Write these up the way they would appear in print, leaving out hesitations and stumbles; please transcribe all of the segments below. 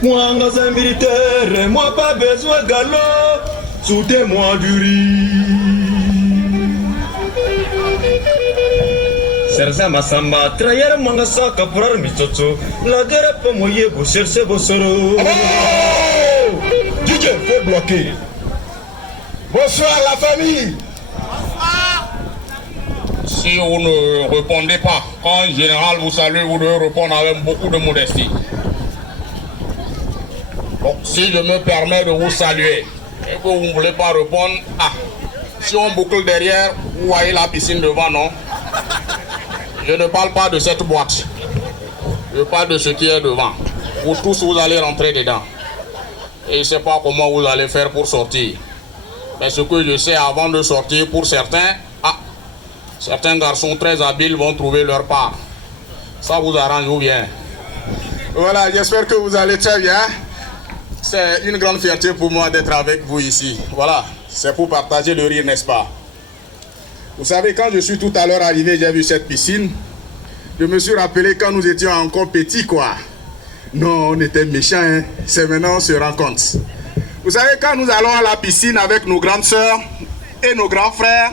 Moi, un militaire, moi pas besoin de galop, soutenez-moi du riz. Serza Massamba, trahir Mangasa, Caporal Mitoto, la guerre pour moi, vous cherchez vos soros. Oh DJ, faut bloquer. Bonsoir la famille. Si vous ne répondez pas, en général vous saluez, vous devez répondre avec beaucoup de modestie. Bon, si je me permets de vous saluer et que vous ne voulez pas répondre, si on boucle derrière, vous voyez la piscine devant, non? Je ne parle pas de cette boîte. Je parle de ce qui est devant. Vous tous, vous allez rentrer dedans. Et je ne sais pas comment vous allez faire pour sortir. Mais ce que je sais, avant de sortir, pour certains, certains garçons très habiles vont trouver leur part. Ça vous arrange ou bien? Voilà, j'espère que vous allez très bien. C'est une grande fierté pour moi d'être avec vous ici. Voilà, c'est pour partager le rire, n'est-ce pas? Vous savez, quand je suis tout à l'heure arrivé, j'ai vu cette piscine. Je me suis rappelé quand nous étions encore petits, quoi. Non, on était méchants, hein. C'est maintenant on se rend compte. Vous savez, quand nous allons à la piscine avec nos grandes sœurs et nos grands frères,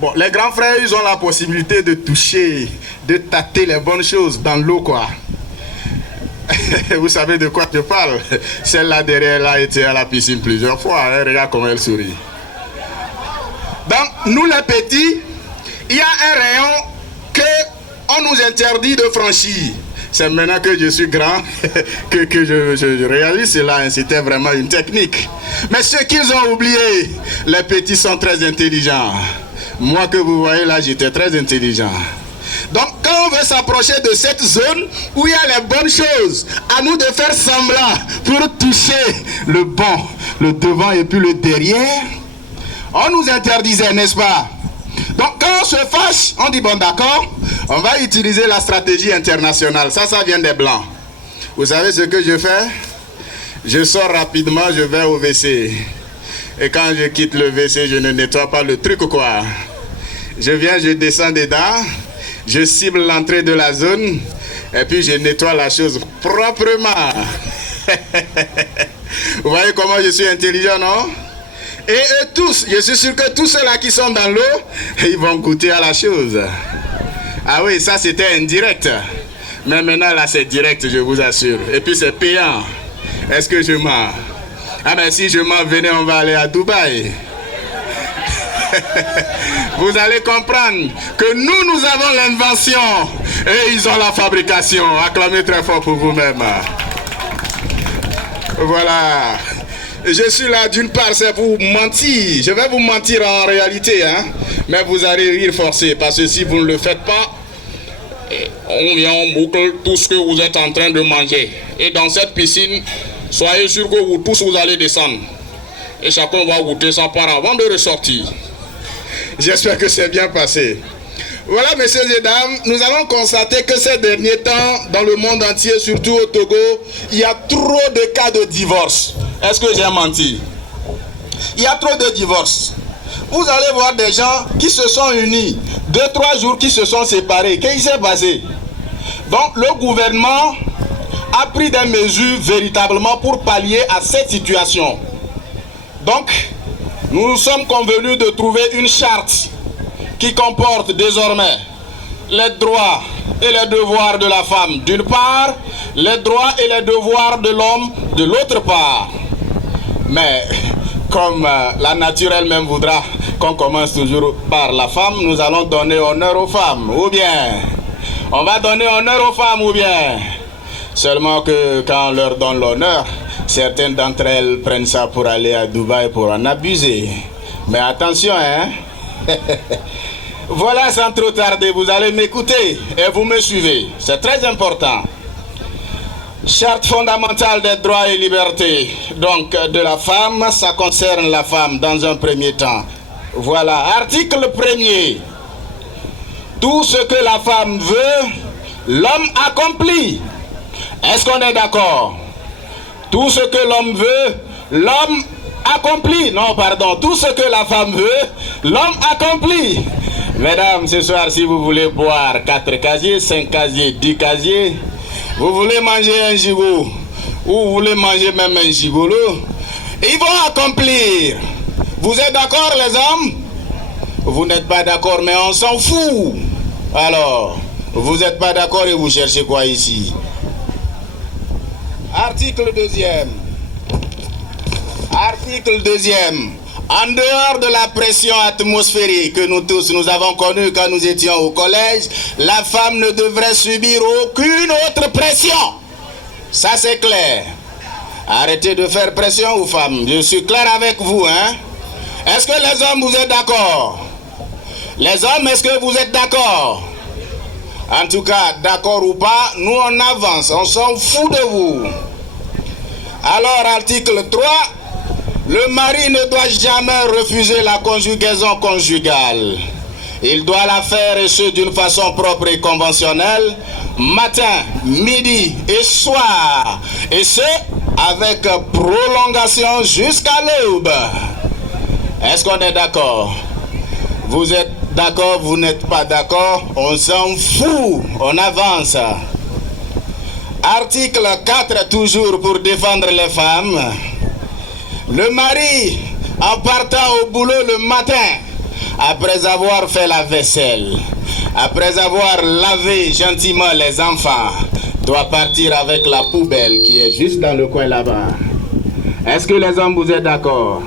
bon, les grands frères, ils ont la possibilité de toucher, de tâter les bonnes choses dans l'eau, quoi. Vous savez de quoi je parle? Celle-là derrière, elle a été à la piscine plusieurs fois. Hein? Regarde comment elle sourit. Donc, nous les petits, il y a un rayon qu'on nous interdit de franchir. C'est maintenant que je suis grand que je réalise cela. Hein? C'était vraiment une technique. Mais ce qu'ils ont oublié, les petits sont très intelligents. Moi que vous voyez là, j'étais très intelligent. Donc quand on veut s'approcher de cette zone où il y a les bonnes choses, à nous de faire semblant pour toucher le bon, le devant et puis le derrière, on nous interdisait, n'est-ce pas? Donc quand on se fâche, on dit bon d'accord, on va utiliser la stratégie internationale. Ça vient des Blancs. Vous savez ce que je fais? Je sors rapidement, je vais au WC. Et quand je quitte le WC, je ne nettoie pas le truc quoi. Je viens, je descends dedans, je cible l'entrée de la zone et puis je nettoie la chose proprement. Vous voyez comment je suis intelligent, non? Et eux tous, je suis sûr que tous ceux-là qui sont dans l'eau, ils vont goûter à la chose. Ah oui, ça c'était indirect. Mais maintenant là c'est direct, je vous assure. Et puis c'est payant. Est-ce que je mens? Ah ben si je mens, venez, on va aller à Dubaï. Vous allez comprendre que nous avons l'invention et ils ont la fabrication. Acclamez très fort pour vous-même. Voilà. Je suis là d'une part, c'est pour vous mentir. Je vais vous mentir en réalité, hein. Mais vous allez rire forcé parce que si vous ne le faites pas, on vient, on boucle tout ce que vous êtes en train de manger. Et dans cette piscine, soyez sûr que vous tous vous allez descendre. Et chacun va goûter sa part avant de ressortir. J'espère que c'est bien passé. Voilà, messieurs et dames, nous allons constater que ces derniers temps, dans le monde entier, surtout au Togo, il y a trop de cas de divorce. Est-ce que j'ai menti? Il y a trop de divorces. Vous allez voir des gens qui se sont unis, 2-3 jours qui se sont séparés. Qu'est-ce qui s'est passé? Donc, le gouvernement a pris des mesures véritablement pour pallier à cette situation. Donc, nous sommes convenus de trouver une charte qui comporte désormais les droits et les devoirs de la femme d'une part, les droits et les devoirs de l'homme de l'autre part. Mais comme la nature elle-même voudra qu'on commence toujours par la femme, nous allons donner honneur aux femmes, ou bien on va donner honneur aux femmes, ou bien seulement que quand on leur donne l'honneur, certaines d'entre elles prennent ça pour aller à Dubaï pour en abuser. Mais attention, hein. Voilà, sans trop tarder, vous allez m'écouter et vous me suivez. C'est très important. Charte fondamentale des droits et libertés, donc de la femme, ça concerne la femme dans un premier temps. Voilà, article 1er. Tout ce que la femme veut, l'homme accomplit. Est-ce qu'on est d'accord? Tout ce que l'homme veut, l'homme accomplit. Non, pardon, tout ce que la femme veut, l'homme accomplit. Mesdames, ce soir, si vous voulez boire 4 casiers, 5 casiers, 10 casiers, vous voulez manger un gigot, ou vous voulez manger même un gigolo, ils vont accomplir. Vous êtes d'accord les hommes? Vous n'êtes pas d'accord, mais on s'en fout. Alors, vous n'êtes pas d'accord et vous cherchez quoi ici? Article 2e. Article 2e. En dehors de la pression atmosphérique que nous tous nous avons connue quand nous étions au collège, la femme ne devrait subir aucune autre pression. Ça c'est clair. Arrêtez de faire pression aux femmes. Je suis clair avec vous, hein? Est-ce que les hommes vous êtes d'accord? Les hommes, est-ce que vous êtes d'accord? En tout cas, d'accord ou pas, nous on avance, on s'en fout de vous. Alors, article 3, le mari ne doit jamais refuser la conjugaison conjugale. Il doit la faire et ce d'une façon propre et conventionnelle, matin, midi et soir. Et ce, avec prolongation jusqu'à l'aube. Est-ce qu'on est d'accord? Vous êtes d'accord, vous n'êtes pas d'accord? On s'en fout, on avance. Article 4, toujours pour défendre les femmes. Le mari, en partant au boulot le matin, après avoir fait la vaisselle, après avoir lavé gentiment les enfants, doit partir avec la poubelle qui est juste dans le coin là-bas. Est-ce que les hommes vous êtes d'accord?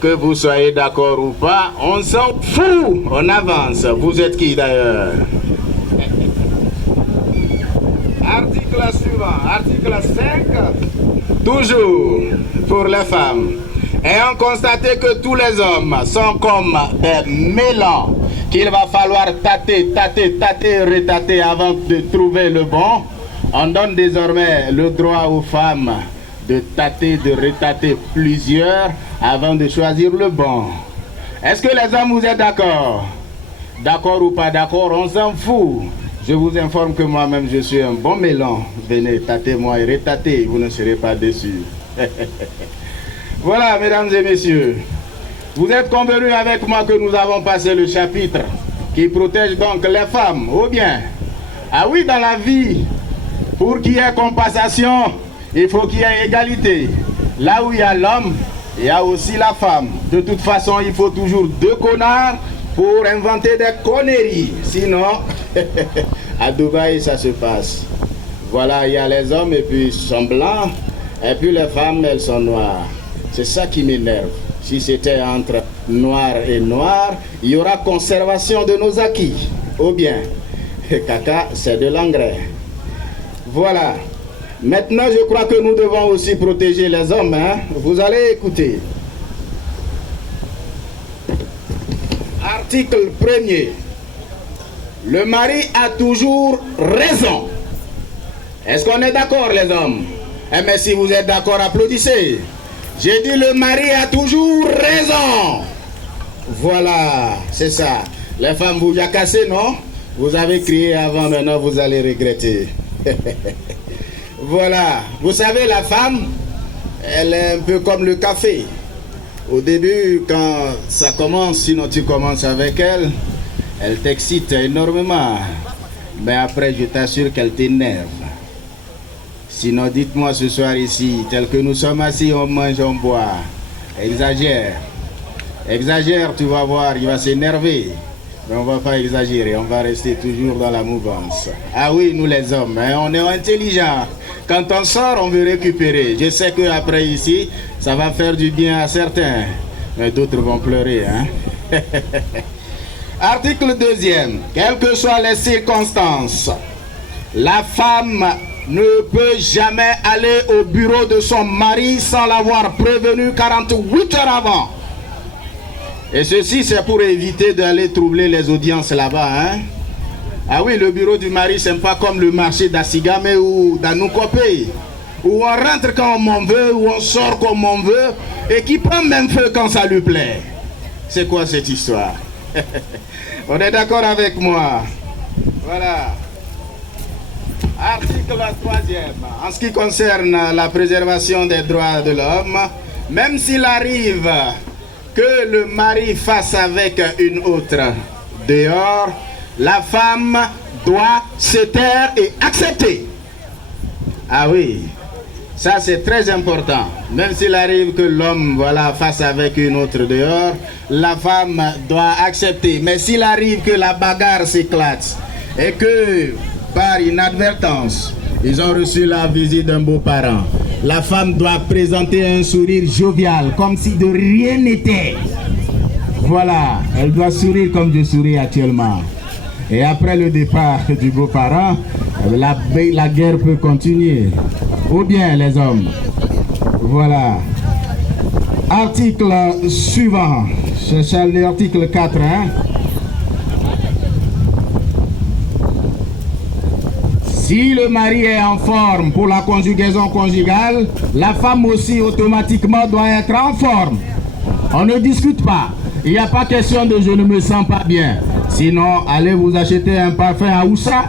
Que vous soyez d'accord ou pas, on s'en fout, on avance. Vous êtes qui d'ailleurs? Article suivant, article 5, toujours pour les femmes. Ayant constaté que tous les hommes sont comme des mélans, qu'il va falloir tâter, retâter avant de trouver le bon, on donne désormais le droit aux femmes de tâter, de retâter plusieurs avant de choisir le bon. Est-ce que les hommes vous êtes d'accord? D'accord ou pas d'accord, on s'en fout. Je vous informe que moi-même je suis un bon mélan. Venez, tâtez-moi et retâtez, vous ne serez pas déçus. Voilà, mesdames et messieurs, vous êtes convenus avec moi que nous avons passé le chapitre qui protège donc les femmes, ou bien? Ah oui, dans la vie, pour qu'il y ait compensation, il faut qu'il y ait égalité. Là où il y a l'homme, il y a aussi la femme. De toute façon, il faut toujours deux connards pour inventer des conneries. Sinon, à Dubaï, ça se passe. Voilà, il y a les hommes et puis ils sont blancs, et puis les femmes, elles sont noires. C'est ça qui m'énerve. Si c'était entre noir et noir, il y aura conservation de nos acquis. Ou bien, caca, c'est de l'engrais. Voilà. Maintenant, je crois que nous devons aussi protéger les hommes. Hein? Vous allez écouter. Article 1er. Le mari a toujours raison. Est-ce qu'on est d'accord, les hommes? Eh bien, si vous êtes d'accord, applaudissez. J'ai dit le mari a toujours raison. Voilà, c'est ça. Les femmes, vous jacassez, non? Vous avez crié avant, maintenant vous allez regretter. Voilà, vous savez, la femme, elle est un peu comme le café. Au début, quand ça commence, sinon tu commences avec elle, elle t'excite énormément. Mais après, je t'assure qu'elle t'énerve. Sinon, dites-moi ce soir ici, tel que nous sommes assis, on mange, on boit. Exagère. Exagère, tu vas voir, il va s'énerver. Mais on ne va pas exagérer, on va rester toujours dans la mouvance. Ah oui, nous les hommes, hein, on est intelligents. Quand on sort, on veut récupérer. Je sais qu'après ici, ça va faire du bien à certains. Mais d'autres vont pleurer. Hein? Article 2e. Quelles que soient les circonstances, la femme ne peut jamais aller au bureau de son mari sans l'avoir prévenu 48 heures avant. Et ceci, c'est pour éviter d'aller troubler les audiences là-bas. Hein? Ah oui, le bureau du mari, c'est pas comme le marché d'Assigame ou d'Anoukopé, où on rentre quand on veut, où on sort comme on veut, et qui prend même feu quand ça lui plaît. C'est quoi cette histoire? On est d'accord avec moi? Voilà. Article 3e. En ce qui concerne la préservation des droits de l'homme, même s'il arrive que le mari fasse avec une autre dehors, la femme doit se taire et accepter. Ah oui, Ça, c'est très important. Même s'il arrive que l'homme fasse avec une autre dehors, la femme doit accepter. Mais s'il arrive que la bagarre s'éclate et que, par inadvertance, ils ont reçu la visite d'un beau-parent, la femme doit présenter un sourire jovial, comme si de rien n'était. Voilà, elle doit sourire comme je souris actuellement. Et après le départ du beau-parent, la guerre peut continuer. Ou bien les hommes. Voilà. Article suivant. C'est l'article 4. Si le mari est en forme pour la conjugaison conjugale, la femme aussi automatiquement doit être en forme. On ne discute pas. Il n'y a pas question de je ne me sens pas bien. Sinon, allez vous acheter un parfum à Oussa.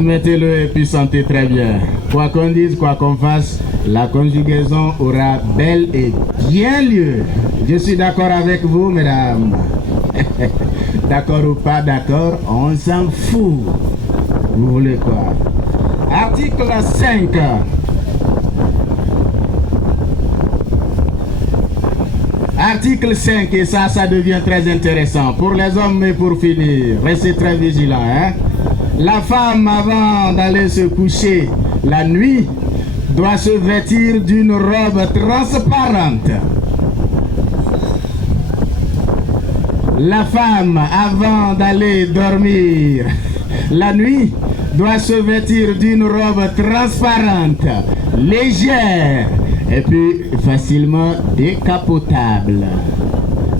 Mettez-le et puis sentez très bien. Quoi qu'on dise, quoi qu'on fasse, la conjugaison aura bel et bien lieu. Je suis d'accord avec vous, mesdames. D'accord ou pas d'accord, on s'en fout. Vous voulez quoi? Article 5. Article 5, et ça devient très intéressant pour les hommes et pour finir. Restez très vigilants. La femme, avant d'aller se coucher la nuit, doit se vêtir d'une robe transparente. La femme, avant d'aller dormir la nuit, doit se vêtir d'une robe transparente, légère, et puis facilement décapotable.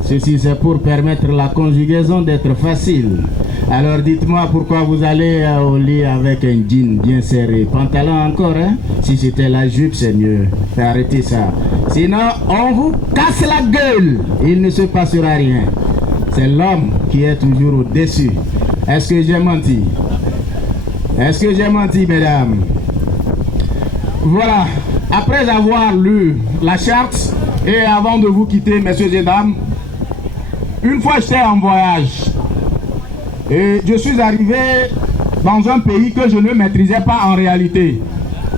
Ceci c'est pour permettre la conjugaison d'être facile. Alors dites-moi pourquoi vous allez au lit avec un jean bien serré. Pantalon encore, Si c'était la jupe, c'est mieux. Arrêtez ça. Sinon, on vous casse la gueule. Il ne se passera rien. C'est l'homme qui est toujours au-dessus. Est-ce que j'ai menti? Est-ce que j'ai menti, mesdames? Voilà. Après avoir lu la charte, et avant de vous quitter, messieurs et dames, une fois j'étais en voyage, et je suis arrivé dans un pays que je ne maîtrisais pas en réalité.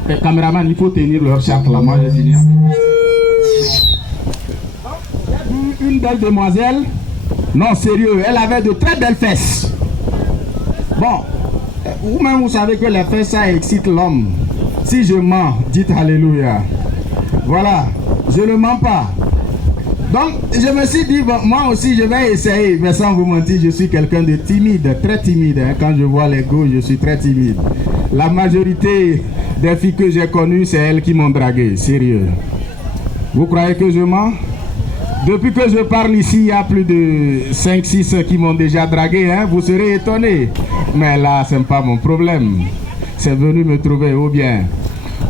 Les caméramans, il faut tenir leur charte là, moi je finis. Une belle demoiselle, non sérieux, elle avait de très belles fesses. Bon, vous-même vous savez que les fesses ça excite l'homme. Si je mens, dites Alléluia. Voilà, je ne mens pas. Donc, je me suis dit, bon, moi aussi, je vais essayer. Mais sans vous mentir, je suis quelqu'un de timide, très timide. Quand je vois les go, je suis très timide. La majorité des filles que j'ai connues, c'est elles qui m'ont dragué. Sérieux. Vous croyez que je mens? Depuis que je parle ici, il y a plus de 5-6 qui m'ont déjà dragué. Vous serez étonnés. Mais là, ce n'est pas mon problème. C'est venu me trouver ou bien.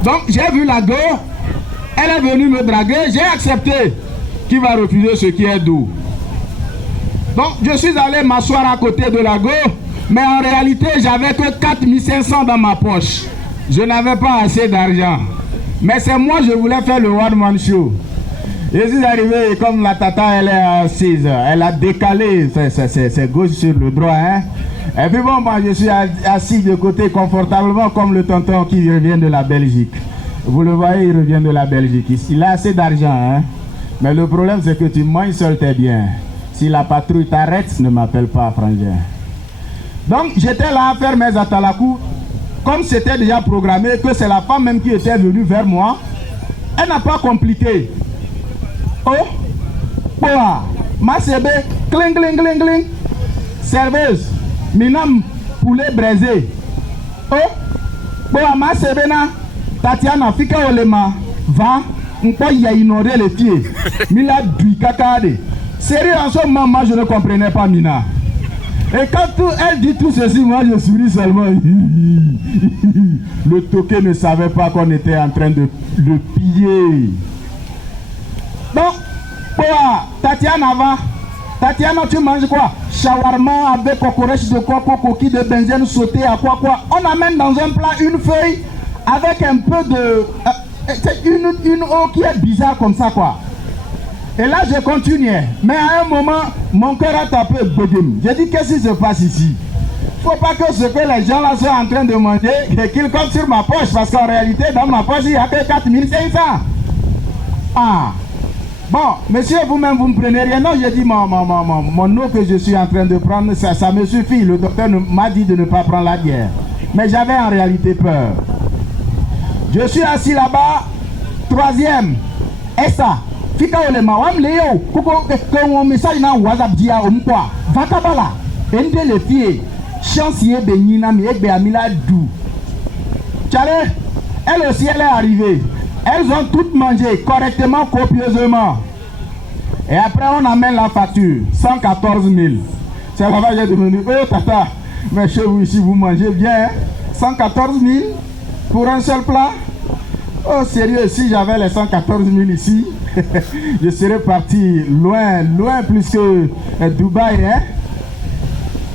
Donc j'ai vu la go, elle est venue me draguer, j'ai accepté. Qui va refuser ce qui est doux? Donc je suis allé m'asseoir à côté de la go, mais en réalité j'avais que 4500 dans ma poche. Je n'avais pas assez d'argent. Mais c'est moi, je voulais faire le one man show. Je suis arrivé, comme la tata elle est assise, elle a décalé ses gauche sur le droit. Et puis bon, moi je suis assis de côté confortablement comme le tonton qui revient de la Belgique. Vous le voyez, il revient de la Belgique. Il a assez d'argent, Mais le problème c'est que tu manges seul tes biens. Si la patrouille t'arrête, ne m'appelle pas, frangin. Donc j'étais là à faire mes atalakou. Comme c'était déjà programmé, que c'est la femme même qui était venue vers moi, elle n'a pas compliqué. Oh, quoi? Ma sebe, cling, cling, cling, cling. Serveuse, minam, poulet braisé. Oh, quoi, ma sebe na, Tatiana, fika olema, va, on peut y ignorer les pieds. Mila dui kakade. Sérieux, en ce moment, moi, je ne comprenais pas Mina. Et quand elle dit tout ceci, moi je souris seulement. Le toqué ne savait pas qu'on était en train de le piller. Donc, quoi, Tatiana va. Tatiana, tu manges quoi? Shawarma avec cocorèche de coco, coquille de benzène sautée à quoi. On amène dans un plat une feuille avec un peu de... une eau qui est bizarre comme ça quoi. Et là, je continuais. Mais à un moment, mon cœur a tapé Bodim. J'ai dit, qu'est-ce qui se passe ici? Faut pas que ce que les gens là sont en train de manger, qu'ils comptent sur ma poche, parce qu'en réalité, dans ma poche, il n'y a que 4500. Ah. Bon, monsieur, vous-même, vous ne me prenez rien. Non, j'ai dit mon eau que je suis en train de prendre, ça me suffit. Le docteur m'a dit de ne pas prendre la bière. Mais j'avais en réalité peur. Je suis assis là-bas, troisième. Et ça, fika ole mawam leo, kuko que message na WhatsApp dia omkwa. Vakabala, ende le fie, chancier benina mi egbe amila dou. Tchale, elle aussi elle est arrivée. Elles ont toutes mangé correctement, copieusement. Et après on amène la facture, 114 000. C'est là-bas que j'ai demandé, oh tata, mais chez vous ici vous mangez bien, hein? 114 000 pour un seul plat. Oh sérieux, si j'avais les 114 000 ici, je serais parti loin, loin plus que Dubaï. Hein?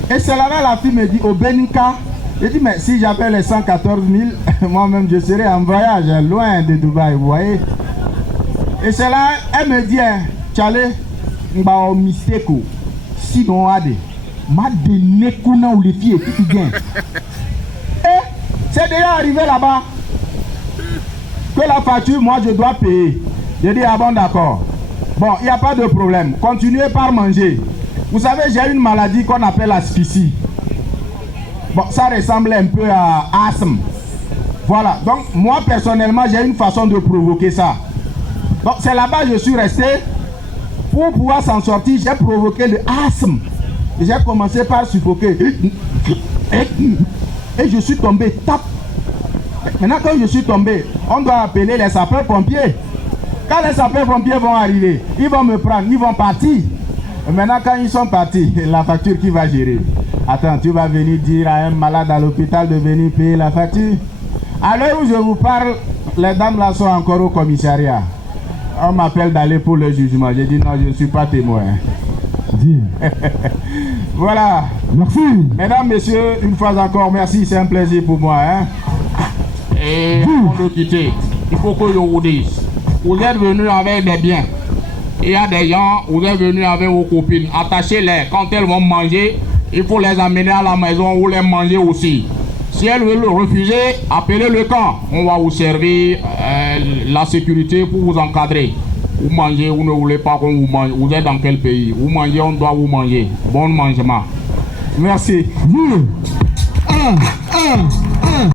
Et c'est là-bas la fille me dit, au Beninka, je dis mais si j'avais les 114 000, moi-même je serais en voyage loin de Dubaï, vous voyez. Et c'est là, elle me dit, Tchale, m'a au misteko, si non ade, m'a donné kuna ou les filles qui viennent. Et c'est déjà arrivé là-bas. Que la facture, moi, je dois payer. Je dis, ah bon, d'accord. Bon, il n'y a pas de problème. Continuez par manger. Vous savez, j'ai une maladie qu'on appelle asphyxie. Bon, ça ressemble un peu à asthme. Voilà. Donc, moi, personnellement, j'ai une façon de provoquer ça. Donc, c'est là-bas que je suis resté. Pour pouvoir s'en sortir, j'ai provoqué le asthme. J'ai commencé par suffoquer. Et je suis tombé. Tap. Maintenant, quand je suis tombé, on doit appeler les sapeurs-pompiers. Quand les sapeurs-pompiers vont arriver, ils vont me prendre, ils vont partir. Et maintenant, quand ils sont partis, la facture qui va gérer? Attends, tu vas venir dire à un malade à l'hôpital de venir payer la facture? À l'heure où je vous parle, les dames là sont encore au commissariat. On m'appelle d'aller pour le jugement. J'ai dit non, je ne suis pas témoin. Voilà. Merci. Mesdames, messieurs, une fois encore, merci. C'est un plaisir pour moi. Hein? Et avant de quitter, il faut que je vous dise, vous êtes venus avec des biens. Il y a des gens, vous êtes venus avec vos copines. Attachez-les. Quand elles vont manger, il faut les amener à la maison ou les manger aussi. Si elles veulent le refuser, appelez le camp. On va vous servir la sécurité pour vous encadrer. Vous mangez, vous ne voulez pas qu'on vous mange. Vous êtes dans quel pays? Vous mangez, on doit vous manger. Bon mangement. Merci.